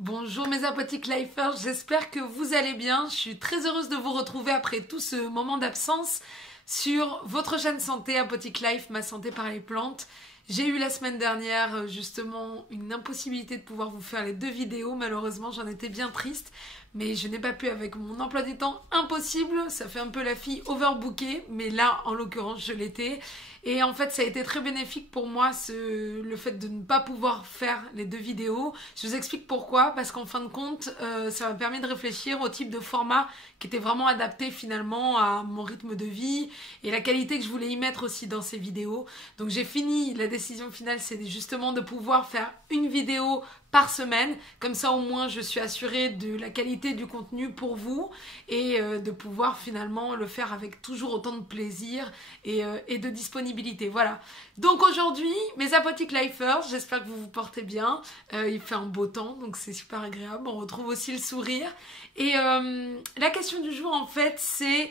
Bonjour mes apothiques lifers, j'espère que vous allez bien. Je suis très heureuse de vous retrouver après tout ce moment d'absence sur votre chaîne santé Apothique Life, ma santé par les plantes. J'ai eu la semaine dernière justement une impossibilité de pouvoir vous faire les deux vidéos, malheureusement j'en étais bien triste, mais je n'ai pas pu avec mon emploi du temps impossible, ça fait un peu la fille overbookée, mais là en l'occurrence je l'étais. Et en fait ça a été très bénéfique pour moi le fait de ne pas pouvoir faire les deux vidéos. Je vous explique pourquoi, parce qu'en fin de compte ça m'a permis de réfléchir au type de format qui était vraiment adapté finalement à mon rythme de vie et la qualité que je voulais y mettre aussi dans ces vidéos. Donc j'ai fini, la décision finale c'est justement de pouvoir faire une vidéo par semaine, comme ça au moins je suis assurée de la qualité du contenu pour vous et de pouvoir finalement le faire avec toujours autant de plaisir et de disponibilité. Voilà, donc aujourd'hui mes apothiques lifers, j'espère que vous vous portez bien, il fait un beau temps donc c'est super agréable, on retrouve aussi le sourire et la question du jour en fait c'est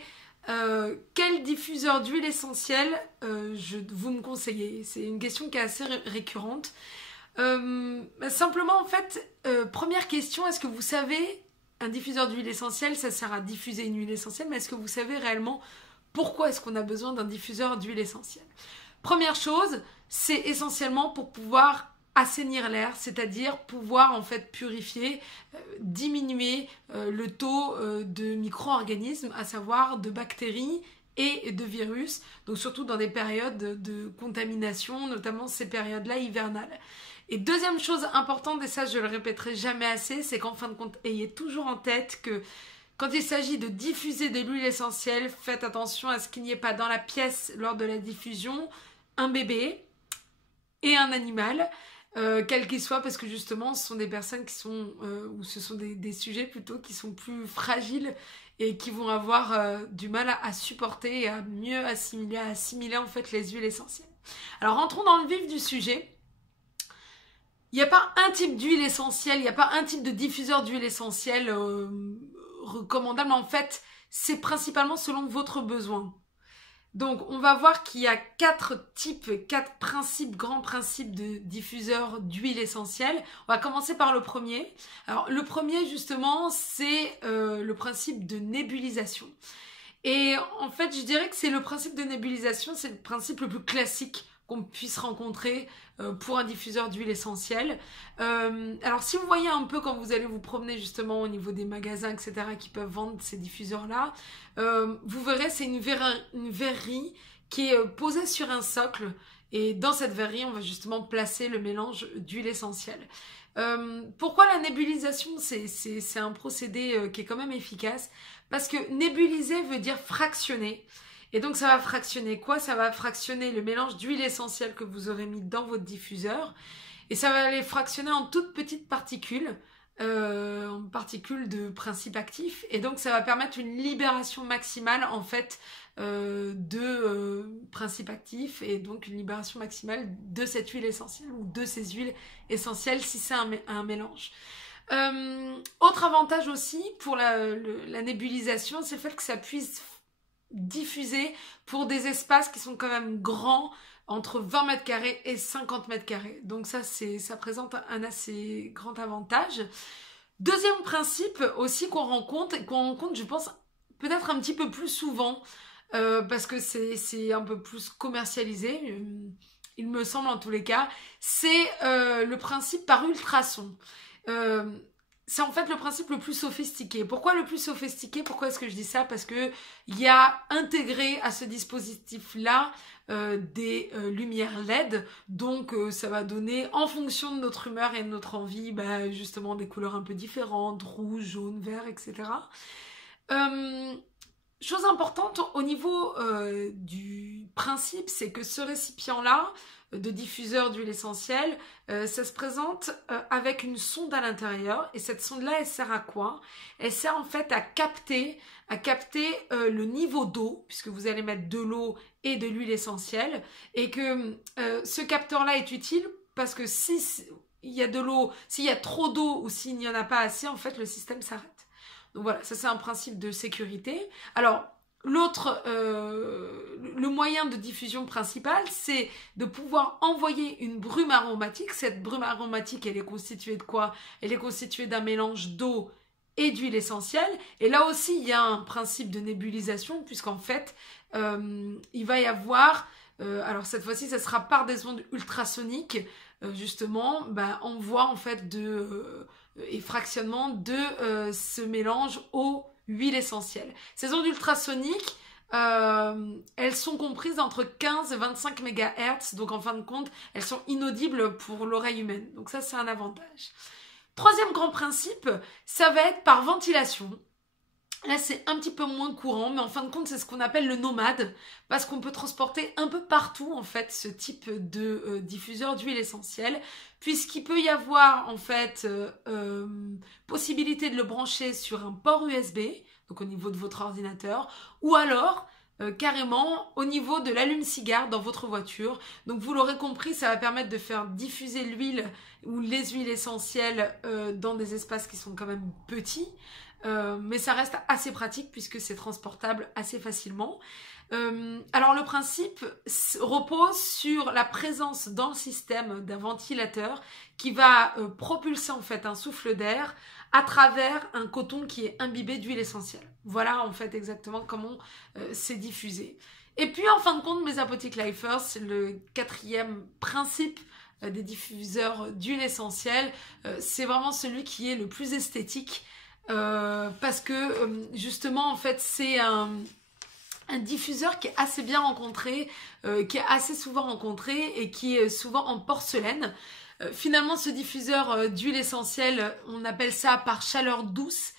quel diffuseur d'huile essentielle vous me conseillez? C'est une question qui est assez récurrente. Simplement en fait, première question, est-ce que vous savez, un diffuseur d'huile essentielle, ça sert à diffuser une huile essentielle, mais est-ce que vous savez réellement pourquoi est-ce qu'on a besoin d'un diffuseur d'huile essentielle? Première chose, c'est essentiellement pour pouvoir assainir l'air, c'est-à-dire pouvoir en fait purifier, diminuer le taux de micro-organismes, à savoir de bactéries et de virus, donc surtout dans des périodes de contamination, notamment ces périodes-là hivernales. Et deuxième chose importante, et ça je le répéterai jamais assez, c'est qu'en fin de compte, ayez toujours en tête que quand il s'agit de diffuser de l'huile essentielle, faites attention à ce qu'il n'y ait pas dans la pièce lors de la diffusion un bébé et un animal, quel qu'il soit, parce que justement ce sont des personnes qui sont, ou ce sont des sujets plutôt qui sont plus fragiles et qui vont avoir du mal à supporter et à mieux assimiler en fait les huiles essentielles. Alors rentrons dans le vif du sujet. Il n'y a pas un type d'huile essentielle, il n'y a pas un type de diffuseur d'huile essentielle recommandable. En fait, c'est principalement selon votre besoin. Donc, on va voir qu'il y a quatre principes, grands principes de diffuseurs d'huile essentielle. On va commencer par le premier. Alors, le premier, justement, c'est le principe de nébulisation. Et en fait, je dirais que c'est le principe de nébulisation, c'est le principe le plus classique qu'on puisse rencontrer pour un diffuseur d'huile essentielle. Alors si vous voyez un peu quand vous allez vous promener justement au niveau des magasins, etc., qui peuvent vendre ces diffuseurs-là, vous verrez c'est une verrerie qui est posée sur un socle et dans cette verrerie, on va justement placer le mélange d'huile essentielle. Pourquoi la nébulisation? C'est un procédé qui est quand même efficace parce que nébuliser veut dire fractionner. Et donc ça va fractionner quoi? Ça va fractionner le mélange d'huile essentielle que vous aurez mis dans votre diffuseur et ça va les fractionner en toutes petites particules, en particules de principe actif, et donc ça va permettre une libération maximale en fait de principe actif et donc une libération maximale de cette huile essentielle ou de ces huiles essentielles si c'est un mélange. Autre avantage aussi pour la nébulisation, c'est le fait que ça puisse diffuser pour des espaces qui sont quand même grands, entre 20 mètres carrés et 50 mètres carrés. Donc ça présente un assez grand avantage. Deuxième principe aussi qu'on rencontre, je pense, peut-être un petit peu plus souvent, parce que c'est un peu plus commercialisé, il me semble en tous les cas, c'est le principe par ultrason. C'est en fait le principe le plus sophistiqué. Pourquoi le plus sophistiqué? Pourquoi est-ce que je dis ça? Parce que il y a intégré à ce dispositif-là des lumières LED. Donc ça va donner, en fonction de notre humeur et de notre envie, justement des couleurs un peu différentes, rouge, jaune, vert, etc. Chose importante au niveau du principe, c'est que ce récipient-là, de diffuseur d'huile essentielle, ça se présente avec une sonde à l'intérieur. Et cette sonde-là, elle sert à quoi? Elle sert en fait à capter le niveau d'eau, puisque vous allez mettre de l'eau et de l'huile essentielle. Et que ce capteur-là est utile parce que s'il y a de l'eau, s'il y a trop d'eau ou s'il n'y en a pas assez, en fait, le système s'arrête. Donc voilà, ça c'est un principe de sécurité. Alors, Le moyen de diffusion principal, c'est de pouvoir envoyer une brume aromatique. Cette brume aromatique, elle est constituée de quoi? Elle est constituée d'un mélange d'eau et d'huile essentielle. Et là aussi, il y a un principe de nébulisation, puisqu'en fait, il va y avoir... alors cette fois-ci, ça sera par des ondes ultrasoniques, justement, envoi en fait et fractionnement de ce mélange eau-huile essentielle. Ces ondes ultrasoniques, elles sont comprises entre 15 et 25 MHz, donc en fin de compte, elles sont inaudibles pour l'oreille humaine. Donc ça, c'est un avantage. Troisième grand principe, ça va être par ventilation. Là, c'est un petit peu moins courant, mais en fin de compte, c'est ce qu'on appelle le nomade, parce qu'on peut transporter un peu partout, en fait, ce type de diffuseur d'huile essentielle, puisqu'il peut y avoir, en fait, possibilité de le brancher sur un port USB, donc au niveau de votre ordinateur, ou alors carrément au niveau de l'allume-cigare dans votre voiture. Donc vous l'aurez compris, ça va permettre de faire diffuser l'huile ou les huiles essentielles dans des espaces qui sont quand même petits. Mais ça reste assez pratique puisque c'est transportable assez facilement. Alors le principe repose sur la présence dans le système d'un ventilateur qui va propulser en fait un souffle d'air à travers un coton qui est imbibé d'huile essentielle. Voilà en fait exactement comment c'est diffusé. Et puis en fin de compte, mes Apotheke Lifers, le quatrième principe des diffuseurs d'huile essentielle, c'est vraiment celui qui est le plus esthétique. Parce que justement en fait c'est un diffuseur qui est assez bien rencontré, qui est assez souvent rencontré et qui est souvent en porcelaine. Finalement ce diffuseur d'huile essentielle, on appelle ça par chaleur douce.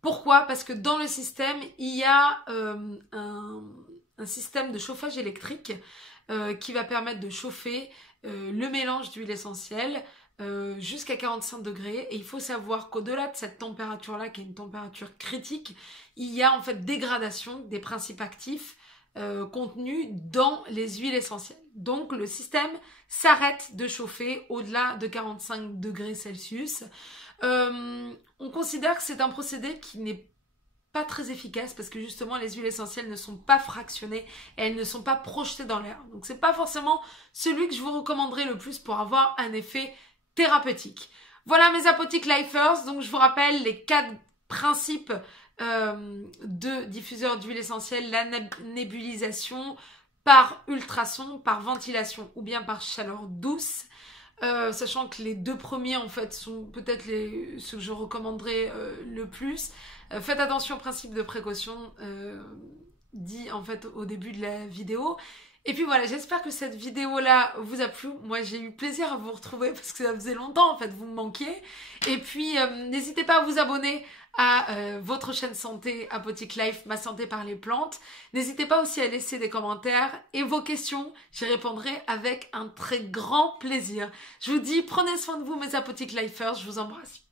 Pourquoi? Parce que dans le système il y a un système de chauffage électrique qui va permettre de chauffer le mélange d'huile essentielle jusqu'à 45 degrés, et il faut savoir qu'au-delà de cette température-là, qui est une température critique, il y a en fait dégradation des principes actifs contenus dans les huiles essentielles. Donc le système s'arrête de chauffer au-delà de 45 degrés Celsius. On considère que c'est un procédé qui n'est pas très efficace parce que justement les huiles essentielles ne sont pas fractionnées et elles ne sont pas projetées dans l'air. Donc c'est pas forcément celui que je vous recommanderais le plus pour avoir un effet thérapeutique. Voilà mes Apotheke Lifers. Donc je vous rappelle les 4 principes de diffuseur d'huile essentielle: la nébulisation par ultrason, par ventilation ou bien par chaleur douce. Sachant que les 2 premiers en fait sont peut-être ceux que je recommanderais le plus. Faites attention au principe de précaution dit en fait au début de la vidéo. Et puis voilà, j'espère que cette vidéo-là vous a plu. Moi, j'ai eu plaisir à vous retrouver parce que ça faisait longtemps, en fait, vous me manquiez. Et puis, n'hésitez pas à vous abonner à votre chaîne santé Apotheke Life, ma santé par les plantes. N'hésitez pas aussi à laisser des commentaires et vos questions. J'y répondrai avec un très grand plaisir. Je vous dis, prenez soin de vous, mes Apotheke Lifers. Je vous embrasse.